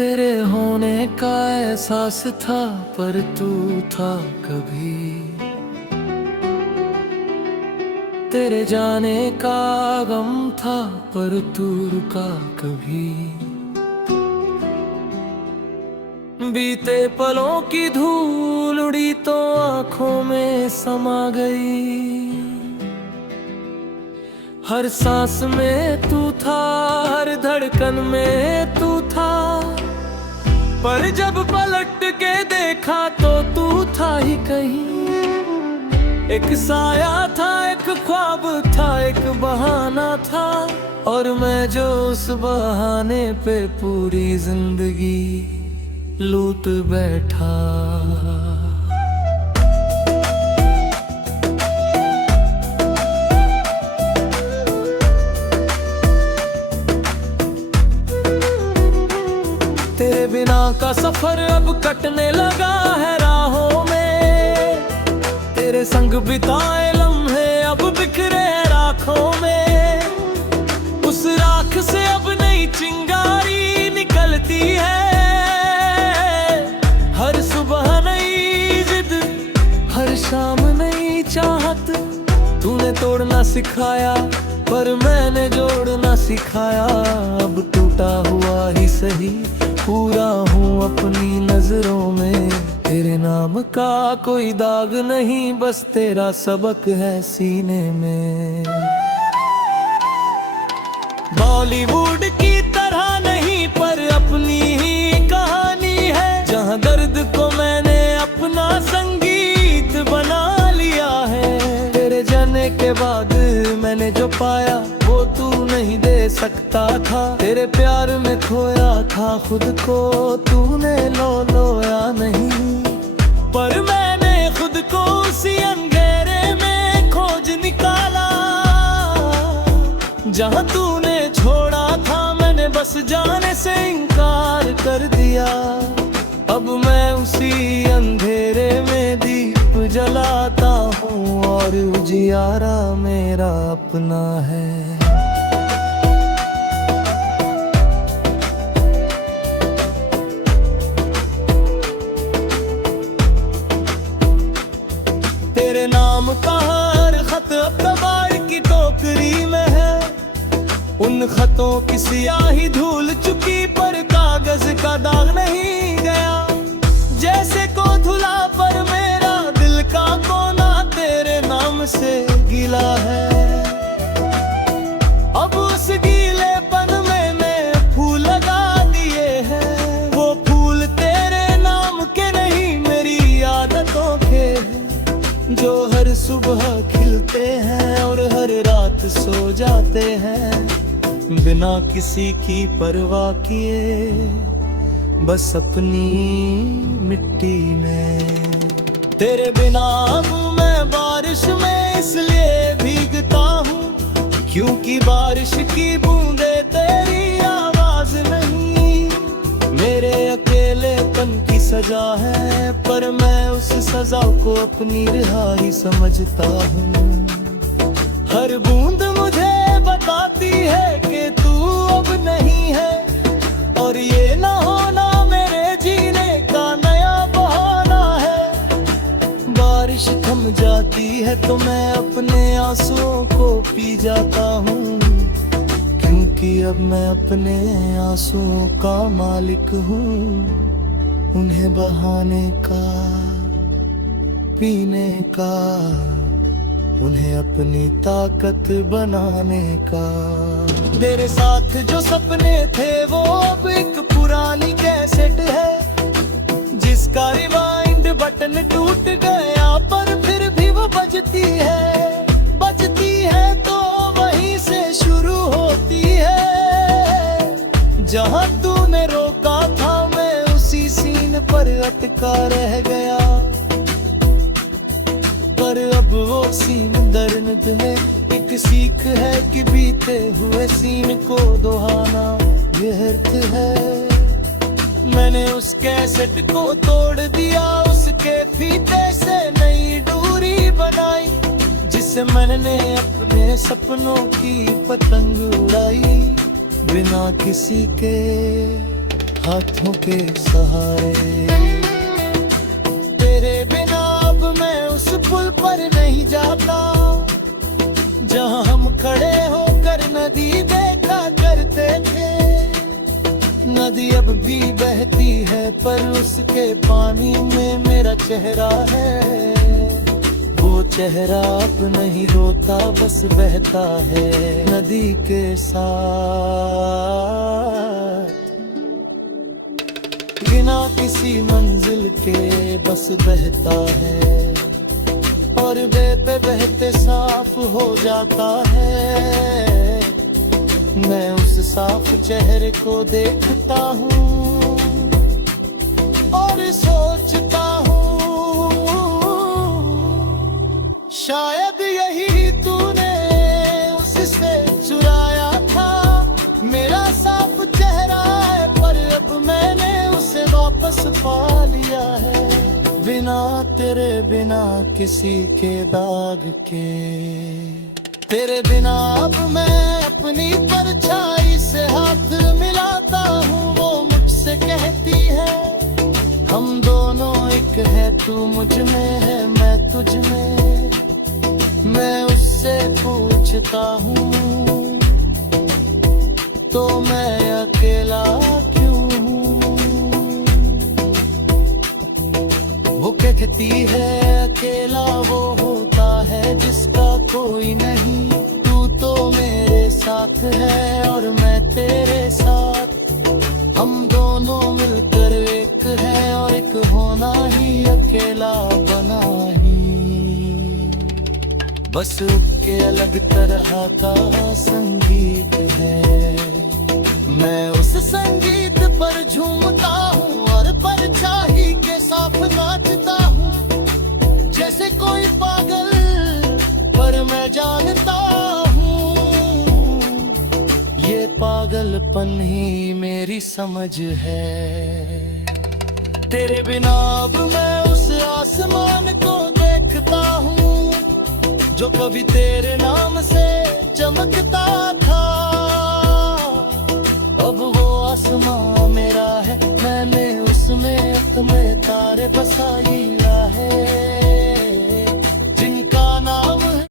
तेरे होने का एहसास था पर तू था कभी, तेरे जाने का गम था पर तू रुका कभी। बीते पलों की धूल उड़ी तो आंखों में समा गई, हर सांस में तू था, हर धड़कन में तू था। पर जब पलट के देखा तो तू था ही कहीं, एक साया था, एक ख्वाब था, एक बहाना था, और मैं जो उस बहाने पे पूरी जिंदगी लूट बैठा। तेरे बिना का सफर अब कटने लगा है राहों में, तेरे संग बिताए लम्हे अब बिखरे राखों में। उस राख से अब नई चिंगारी निकलती है, हर सुबह नई जिद, हर शाम नई चाहत। तूने तोड़ना सिखाया पर मैंने जोड़ना सिखाया, अब टूटा हुआ ही सही पूरा हूँ अपनी नजरों में। तेरे नाम का कोई दाग नहीं, बस तेरा सबक है सीने में। बॉलीवुड की तरह नहीं पर अपनी ही कहानी है, जहाँ दर्द को मैंने अपना संगीत बना लिया है। तेरे जाने के बाद मैंने जो पाया वो तू नहीं दे सकता था, तेरे प्यार में खोया था खुद को, तूने लोया नहीं। पर मैंने खुद को उसी अंधेरे में खोज निकाला, जहाँ तूने छोड़ा था मैंने बस जाने से इनकार कर दिया। अब मैं उसी अंधेरे में दीप जलाता हूँ और उजियारा मेरा अपना है। तेरे नाम का हर खत अब कबाड़ की टोकरी में है, उन खतों की स्याही धूल चुकी पर कागज का दाग नहीं गया। जैसे को धुला पर मेरा दिल का कोना तेरे नाम से गीला है, अब उस गीलेपन में मैं फूल लगा दिए हैं। वो फूल तेरे नाम के नहीं मेरी आदतों के हैं, जो हर सुबह खिलते हैं और हर रात सो जाते हैं, बिना किसी की परवाह किए बस अपनी मिट्टी में। तेरे बिना अब मैं बारिश में इसलिए भीगता हूँ, क्योंकि बारिश की बूंदे तेरी आवाज नहीं। मेरे अकेलेपन की सजा है पर मैं उस सजा को अपनी रिहाई समझता हूँ। हर बूंद मुझे बताती है कि तू अब नहीं है, और ये ना होना मेरे जीने का नया बहाना है। बारिश थम जाती है तो मैं अपने आंसुओं को पी जाता हूँ, क्योंकि अब मैं अपने आंसुओं का मालिक हूँ। उन्हें बहाने का, पीने का, उन्हें अपनी ताकत बनाने का। मेरे साथ जो सपने थे वो अब एक पुरानी कैसेट है, जिसका रिवाइंड बटन टूट गया पर फिर भी वो बजती है। बजती है तो वहीं से शुरू होती है, जहाँ तूने रोका था मैं उसी सीन पर अटका रह गया। पर अब वो सीन दर्द में एक सीख है कि बीते हुए सीन को दोहाना ये अर्थ है। मैंने उस कैसेट को तोड़ दिया, उसके फीते से नई डोरी बनाई, जिससे मैंने अपने सपनों की पतंग उड़ाई, बिना किसी के हाथों के सहारे। तेरे बिना अब मैं उस पुल पर नहीं जाता जहां हम खड़े होकर नदी देखा करते थे। नदी अब भी बहती है पर उसके पानी में मेरा चेहरा है। वो चेहरा अब नहीं रोता बस बहता है नदी के साथ। बिना किसी मंजिल के बस बहता है और बहते बहते साफ हो जाता है। मैं उस साफ चेहरे को देखता हूँ और सोचता हूँ शायद यही तूने उससे चुराया था। मेरा साफ चेहरा है पर अब मैंने उसे वापस पा लिया है। बिना तेरे बिना किसी के दाग के, तेरे बिना अब मैं अपनी परछाई से हाथ मिलाता हूँ। वो मुझसे कहती है हम दोनों एक है, तू मुझ में है मैं तुझ में। मैं उससे पूछता हूँ तो मैं अकेला क्यों हूँ। वो कहती है अकेला वो होता है जिसका कोई नहीं। तू तो मेरे साथ है और मैं तेरे साथ। हम दोनों मिलकर एक है और एक होना ही अकेला बना ही। बस के अलग तरह का संगीत है। मैं उस संगीत पर झूमता हूँ और परछाई के साथ नाचता हूँ जैसे कोई पागल, पर मैं जानता हूँ ये पागलपन ही मेरी समझ है। तेरे बिना अब मैं उस आसमान को देखता हूँ जो कभी तेरे नाम से चमकता था। अब वो आसमां मेरा है, मैंने उसमें अपने तारे बसा लिया है।